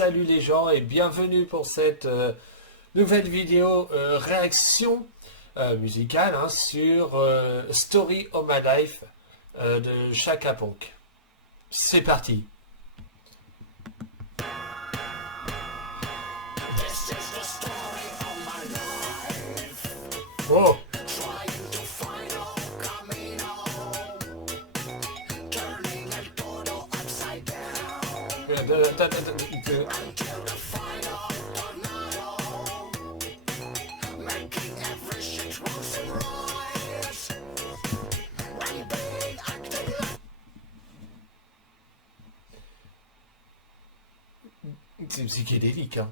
salut les gens et bienvenue pour cette nouvelle vidéo réaction musicale sur Story of My Life de Chaka Ponk. C'est parti. Oh. C'est psychédélique, hein.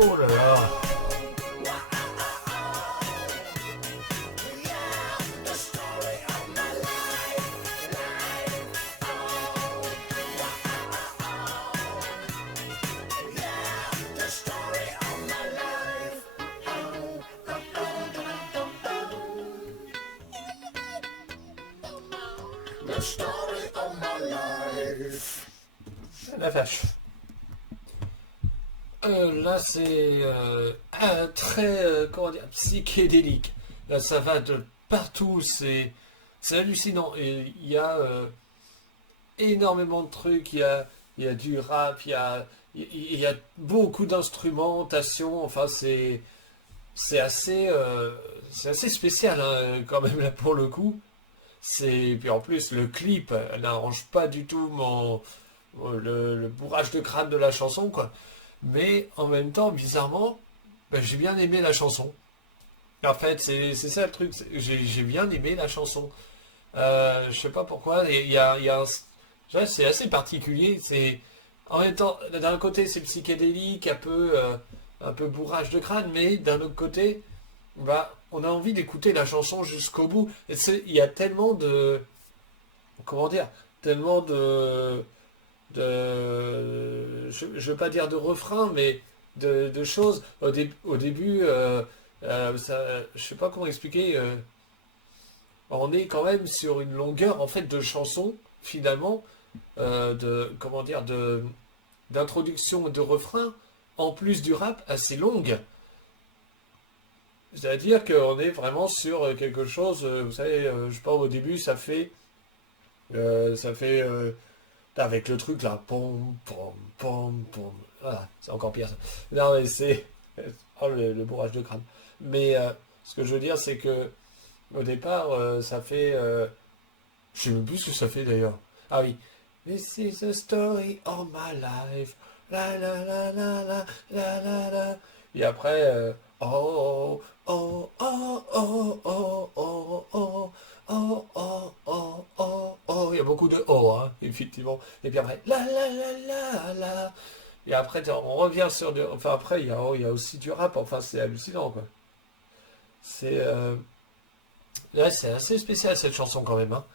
Oh là là. La vache. Là, c'est très comment dire, psychédélique. Là, ça va de partout. C'est hallucinant. Et il y a énormément de trucs. Il y a du rap, il il y a beaucoup d'instrumentation, enfin c'est assez, c'est assez spécial hein, quand même là pour le coup. Puis en plus le clip n'arrange pas du tout le bourrage de crâne de la chanson quoi. Mais en même temps, bizarrement, ben, j'ai bien aimé la chanson. En fait, c'est ça le truc, j'ai bien aimé la chanson. Je sais pas pourquoi, il y a ouais, c'est assez particulier. En même temps, d'un côté c'est psychédélique, un peu bourrage de crâne, mais d'un autre côté, bah, on a envie d'écouter la chanson jusqu'au bout. Il y a tellement de, comment dire, tellement je veux pas dire de refrains, mais de choses. Au début, je sais pas comment expliquer. On est quand même sur une longueur en fait de chansons finalement, comment dire, d'introduction et de refrain en plus du rap assez longue. C'est-à-dire qu'on est vraiment sur quelque chose. Vous savez, je sais pas au début ça fait avec le truc là, pom pom pom pom. Voilà, c'est encore pire ça. Non mais c'est oh, le bourrage de crâne. Mais ce que je veux dire c'est que au départ ça fait je sais même plus ce que ça fait d'ailleurs. Ah oui. This is the story of my life. La la la la la la la la. Et après, oh oh oh oh oh oh oh oh oh oh oh oh. Il y a beaucoup de oh, hein, effectivement. Et puis après, la la la la la. Et après, on revient sur du. Enfin, après, il y a aussi du rap. Enfin, c'est hallucinant, quoi. C'est. Ouais, c'est assez spécial cette chanson quand même, hein.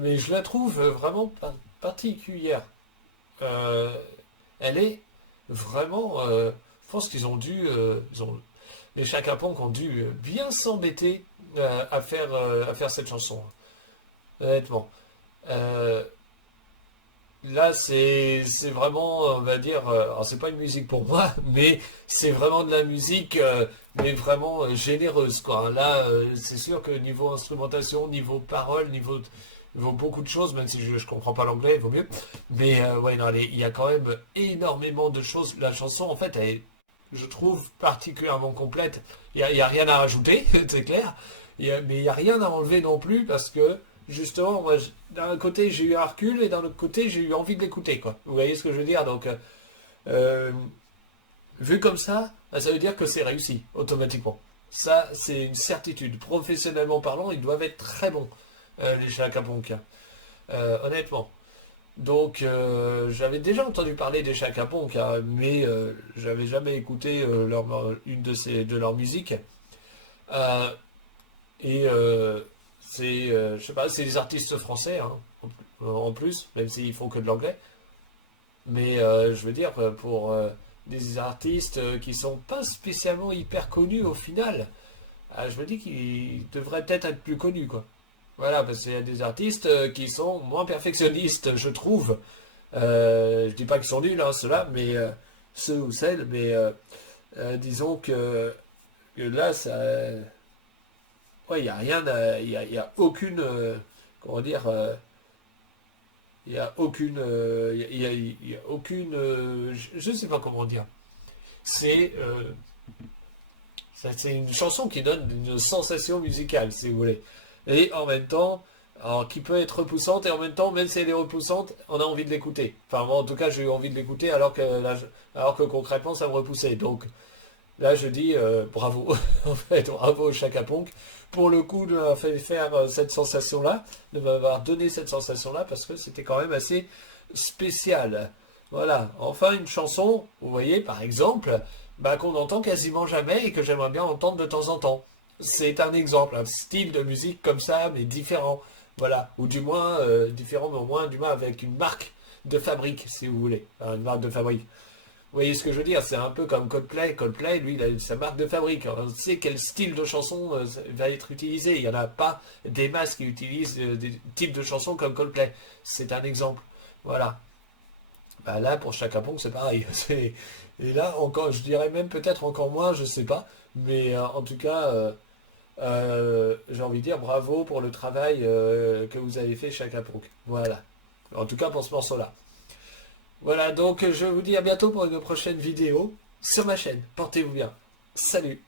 Mais je la trouve vraiment particulière. Euh, Elle est vraiment. Je pense qu'ils ont dû. Les Chaka Ponk ont dû bien s'embêter à faire cette chanson. Honnêtement. Euh, Là, c'est vraiment, on va dire. Alors, c'est pas une musique pour moi, mais c'est vraiment de la musique, mais vraiment généreuse, quoi. Là, c'est sûr que niveau instrumentation, niveau parole, niveau beaucoup de choses, même si je comprends pas l'anglais, il vaut mieux. Mais ouais, non, il y a quand même énormément de choses. La chanson, en fait, elle est, je trouve, particulièrement complète. Il y a rien à rajouter, c'est clair. Mais il y a rien à enlever non plus parce que justement, moi, d'un côté j'ai eu un recul et d'un autre côté j'ai eu envie de l'écouter, quoi. Vous voyez ce que je veux dire? Donc, euh, vu comme ça, bah, ça veut dire que c'est réussi automatiquement. Ça, c'est une certitude. Professionnellement parlant, ils doivent être très bons, les Chaka Ponk, honnêtement. Donc, j'avais déjà entendu parler des Chaka Ponk, hein, mais j'avais jamais écouté une de leurs musiques. Euh, et je sais pas, c'est des artistes français, hein, en plus, même s'ils font que de l'anglais. Mais je veux dire, pour des artistes qui sont pas spécialement hyper connus au final, je me dis qu'ils devraient peut-être être plus connus, quoi. Voilà, parce qu'il y a des artistes qui sont moins perfectionnistes, je trouve. Je dis pas qu'ils sont nuls, hein, ceux-là, mais ceux ou celles, mais disons que là, ça, ouais, il y a rien, il y a aucune, comment dire, il y a aucune, il y a aucune, je ne sais pas comment dire. C'est c'est une chanson qui donne une sensation musicale, si vous voulez. Et en même temps, alors, qui peut être repoussante, et en même temps, même si elle est repoussante, on a envie de l'écouter. Enfin, moi, en tout cas, j'ai eu envie de l'écouter alors que concrètement, ça me repoussait. Donc, là, je dis bravo, en fait, bravo au Chaka Ponk pour le coup de m'avoir fait faire cette sensation-là, de m'avoir donné cette sensation-là, parce que c'était quand même assez spécial. Voilà, enfin une chanson, vous voyez, par exemple, bah, qu'on entend quasiment jamais et que j'aimerais bien entendre de temps en temps. C'est un exemple, un style de musique comme ça, mais différent. Voilà, ou du moins différent, mais au moins du moins avec une marque de fabrique, si vous voulez. Enfin, une marque de fabrique. Vous voyez ce que je veux dire? C'est un peu comme Coldplay. Coldplay, lui, il a sa marque de fabrique. On sait quel style de chanson va être utilisé. Il n'y en a pas des masses qui utilisent des types de chansons comme Coldplay. C'est un exemple. Voilà. Bah là, pour Chaka Ponk, c'est pareil. Et là, encore, je dirais même peut-être encore moins, je sais pas. Mais en tout cas, j'ai envie de dire bravo pour le travail que vous avez fait, Chaka Ponk. Voilà. En tout cas, pour ce morceau-là. Voilà, donc je vous dis à bientôt pour une prochaine vidéo sur ma chaîne. Portez-vous bien. Salut.